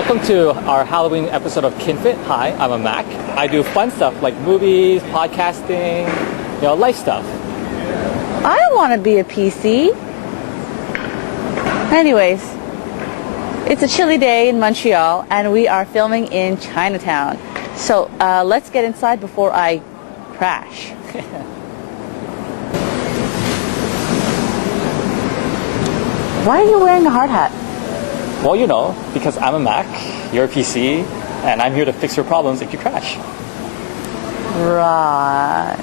Welcome to our Halloween episode of KinFit. Hi, I'm a Mac. I do fun stuff like movies, podcasting, life stuff. I don't want to be a PC. Anyways, it's a chilly day in Montreal and we are filming in Chinatown. So let's get inside before I crash. Why are you wearing a hard hat? Well, because I'm a Mac, you're a PC, and I'm here to fix your problems if you crash. Right.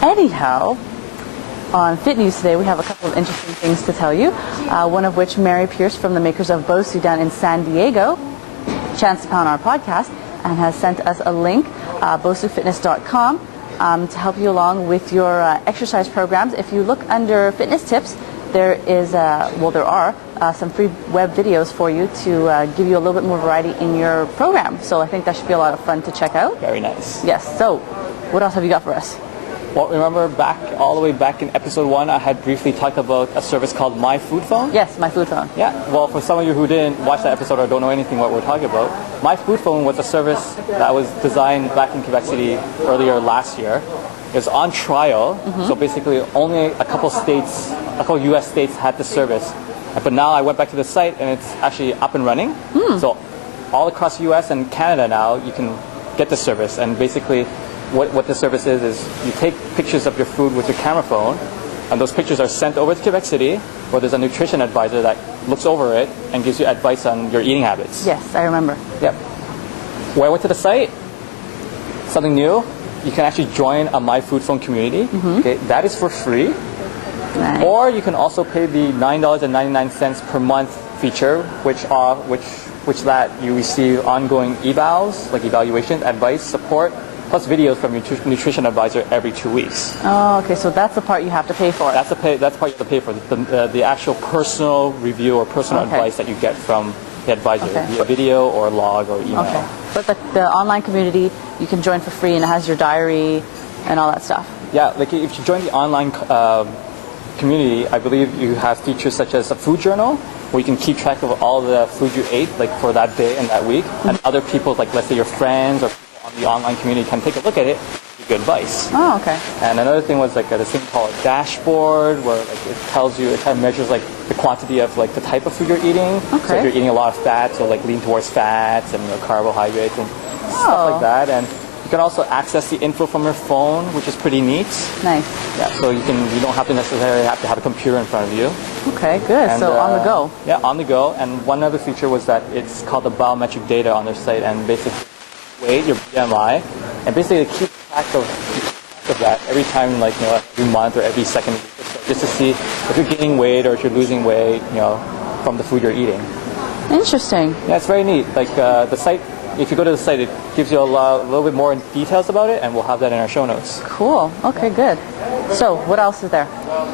Anyhow, on Fit News today, we have a couple of interesting things to tell you. One of which, Mary Pierce from the makers of Bosu down in San Diego chanced upon our podcast and has sent us a link, bosufitness.com, to help you along with your exercise programs. If you look under fitness tips, there are some free web videos for you to give you a little bit more variety in your program. So I think that should be a lot of fun to check out. Very nice. Yes. So what else have you got for us? Well, remember all the way back in episode 1, I had briefly talked about a service called My Food Phone? Yes, My Food Phone. Yeah. Well, for some of you who didn't watch that episode or don't know anything what we're talking about, My Food Phone was a service that was designed back in Quebec City earlier last year. It was on trial, so basically only a couple U.S. states had the service. But now I went back to the site and it's actually up and running. So all across the U.S. and Canada now, you can get the service. And basically what the service is you take pictures of your food with your camera phone, and those pictures are sent over to Quebec City, where there's a nutrition advisor that looks over it and gives you advice on your eating habits. Yes, I remember. Yep. When I went to the site, something new, you can actually join a My Food Phone community. Okay, that is for free. Nice. Or you can also pay the $9.99 per month feature, which that you receive ongoing evals, like evaluation, advice, support, plus videos from your nutrition advisor every 2 weeks. Oh, okay. So that's the part you have to pay for. That's the part you have to pay for. The actual personal review or personal advice that you get from the advisor via video or log or email. Okay. But the online community you can join for free, and it has your diary and all that stuff. Yeah, like if you join the online community, I believe you have features such as a food journal, where you can keep track of all the food you ate, like for that day and that week, and other people, like let's say your friends or people on the online community, can take a look at it, give you advice. Oh, okay. And another thing was like this thing called a dashboard, where like it kind of measures like the quantity of like the type of food you're eating. Okay. So if you're eating a lot of fat, so like lean towards fats and carbohydrates and stuff like that. And you can also access the info from your phone, which is pretty neat. Nice. Yeah, so you don't have to necessarily have to have a computer in front of you. Okay, good. And, so on the go. Yeah, on the go. And one other feature was that it's called the biometric data on their site, and basically weight, your BMI, and basically keep track of that every time, like every month or every second, just to see if you're gaining weight or if you're losing weight, from the food you're eating. Interesting. Yeah, it's very neat. Like the site. If you go to the site, it gives you a little bit more details about it, and we'll have that in our show notes. Cool. Okay, good. So, what else is there?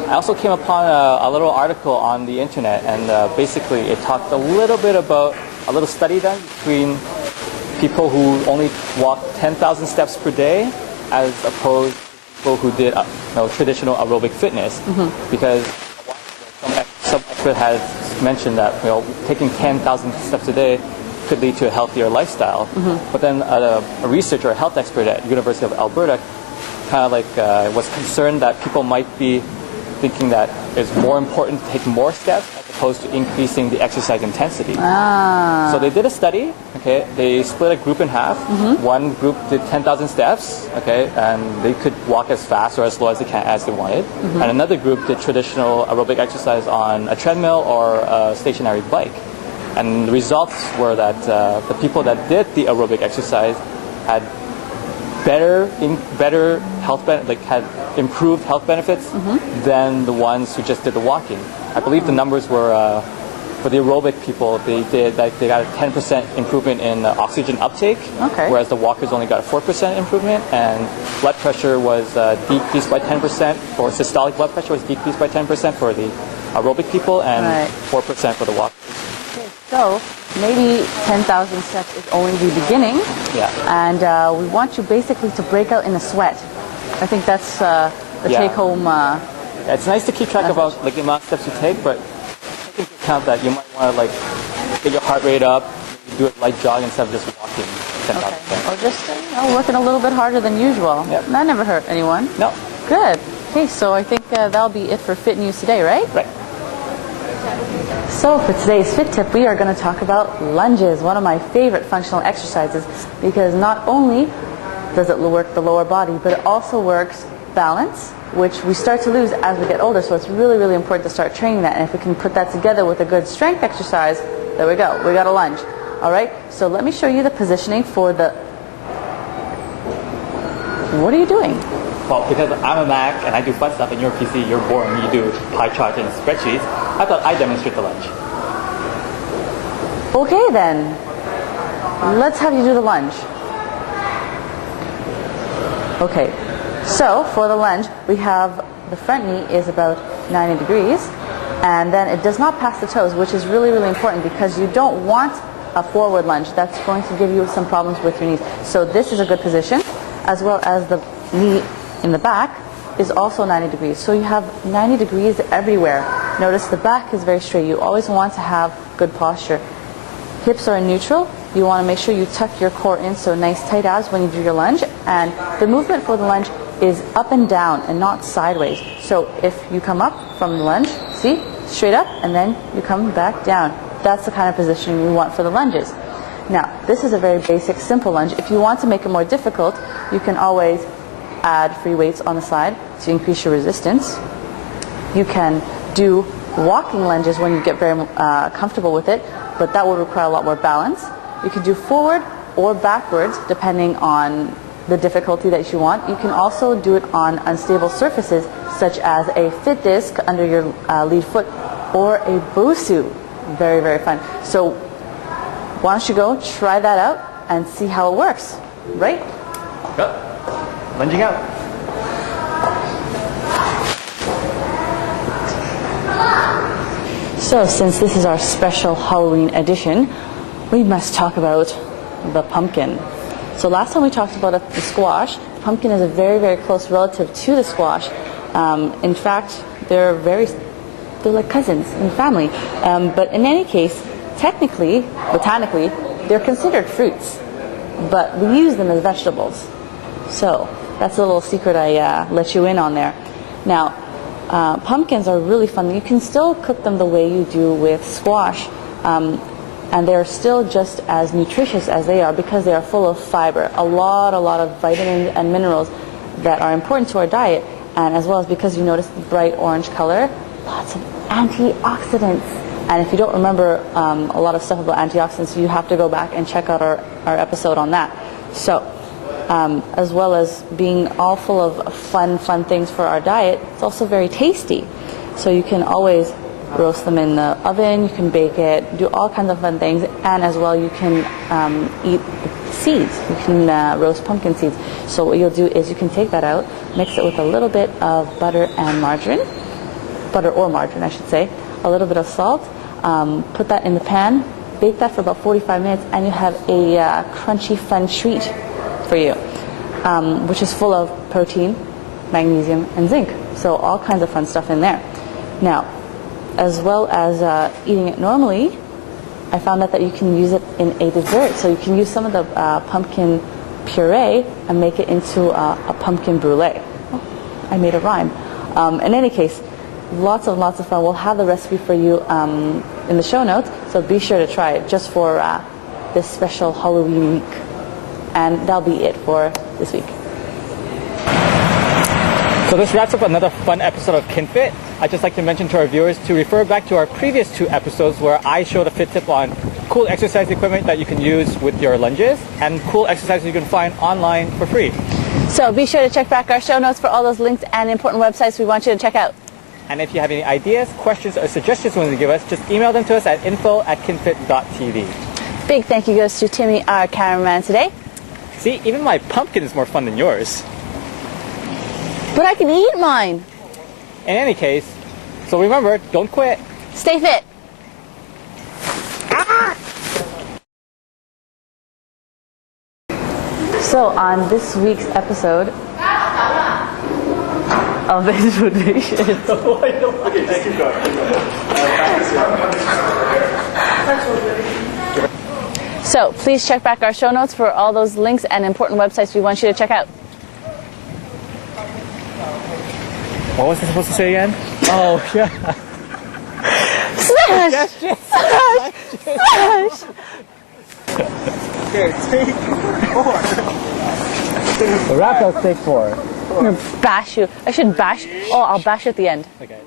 I also came upon a little article on the internet, and basically it talked a little bit about a little study done between people who only walk 10,000 steps per day as opposed to people who did traditional aerobic fitness. Because some expert has mentioned that taking 10,000 steps a day could lead to a healthier lifestyle. But then a researcher, a health expert at University of Alberta, kind of like was concerned that people might be thinking that it's more important to take more steps as opposed to increasing the exercise intensity. So they did a study. Okay, they split a group in half. One group did 10,000 steps. Okay, and they could walk as fast or as slow as they wanted. And another group did traditional aerobic exercise on a treadmill or a stationary bike. And the results were that the people that did the aerobic exercise had better health had improved health benefits than the ones who just did the walking. I believe the numbers were for the aerobic people, they got a 10% improvement in oxygen uptake, whereas the walkers only got a 4% improvement, and blood pressure was decreased by 10%, or systolic blood pressure was decreased by 10% for the aerobic people and 4% for the walkers. So maybe 10,000 steps is only the beginning. Yeah. And we want you basically to break out in a sweat. I think that's the take-home. It's nice to keep track about like the amount of steps you take, but take into account that you might want to like get your heart rate up, do a light jog instead of just walking 10,000 Okay. steps. Or just working a little bit harder than usual. Yep. That never hurt anyone. No. Good. Okay, so I think that'll be it for Fit News today, right? Right. So for today's Fit Tip, we are going to talk about lunges, one of my favorite functional exercises, because not only does it work the lower body, but it also works balance, which we start to lose as we get older. So it's really, really important to start training that. And if we can put that together with a good strength exercise, there we go. We got a lunge. All right. So let me show you the positioning for the. What are you doing? Well, because I'm a Mac and I do fun stuff and you're a PC, you're boring, you do pie charts and spreadsheets, I thought I'd demonstrate the lunge. Okay then. Let's have you do the lunge. Okay. So for the lunge, we have the front knee is about 90 degrees, and then it does not pass the toes, which is really, really important because you don't want a forward lunge. That's going to give you some problems with your knees. So this is a good position, as well as the knee in the back is also 90 degrees. So you have 90 degrees everywhere. Notice the back is very straight. You always want to have good posture. Hips are in neutral. You want to make sure you tuck your core in, so nice tight abs when you do your lunge. And the movement for the lunge is up and down and not sideways. So if you come up from the lunge, see, straight up, and then you come back down. That's the kind of positioning you want for the lunges. Now, this is a very basic, simple lunge. If you want to make it more difficult, you can always add free weights on the side to increase your resistance. You can do walking lunges when you get very comfortable with it, but that will require a lot more balance. You can do forward or backwards depending on the difficulty that you want. You can also do it on unstable surfaces such as a fit disc under your lead foot or a bosu. Very, very fun. So why don't you go try that out and see how it works, right? Go. Lunging out. So since this is our special Halloween edition, we must talk about the pumpkin. So last time we talked about the squash. Pumpkin is a very, very close relative to the squash. In fact, they're like cousins in family. But in any case, technically, botanically, they're considered fruits, but we use them as vegetables. So that's a little secret I let you in on there. Now, pumpkins are really fun. You can still cook them the way you do with squash, and they're still just as nutritious as they are because they are full of fiber, a lot of vitamins and minerals that are important to our diet, and as well as because you notice the bright orange color, lots of antioxidants. And if you don't remember a lot of stuff about antioxidants, you have to go back and check out our episode on that. So, as well as being all full of fun things for our diet, it's also very tasty. So you can always roast them in the oven, you can bake it, do all kinds of fun things, and as well you can eat the seeds. You can roast pumpkin seeds. So what you'll do is you can take that out, mix it with a little bit of butter and margarine, butter or margarine I should say, a little bit of salt, put that in the pan, bake that for about 45 minutes, and you have a crunchy fun treat for you, which is full of protein, magnesium, and zinc. So all kinds of fun stuff in there. Now, as well as eating it normally, I found out that you can use it in a dessert. So you can use some of the pumpkin puree and make it into a pumpkin brulee. Oh, I made a rhyme. In any case, lots of fun. We'll have the recipe for you in the show notes, so be sure to try it just for this special Halloween week. And that'll be it for this week. So this wraps up another fun episode of KinFit. I'd just like to mention to our viewers to refer back to our previous 2 episodes where I showed a fit tip on cool exercise equipment that you can use with your lunges and cool exercises you can find online for free. So be sure to check back our show notes for all those links and important websites we want you to check out. And if you have any ideas, questions, or suggestions you want to give us, just email them to us at info@kinfit.tv. Big thank you goes to Timmy, our cameraman today. See, even my pumpkin is more fun than yours. But I can eat mine. In any case, so remember, don't quit. Stay fit. So on this week's episode of Binge Motivation. Okay, thank you, God. So please check back our show notes for all those links and important websites we want you to check out. What was I supposed to say again? Oh, yeah. Slash! Slash! Okay, take 4. The wrap up, take 4. I'm gonna bash you. I should bash. Oh, I'll bash you at the end. Okay.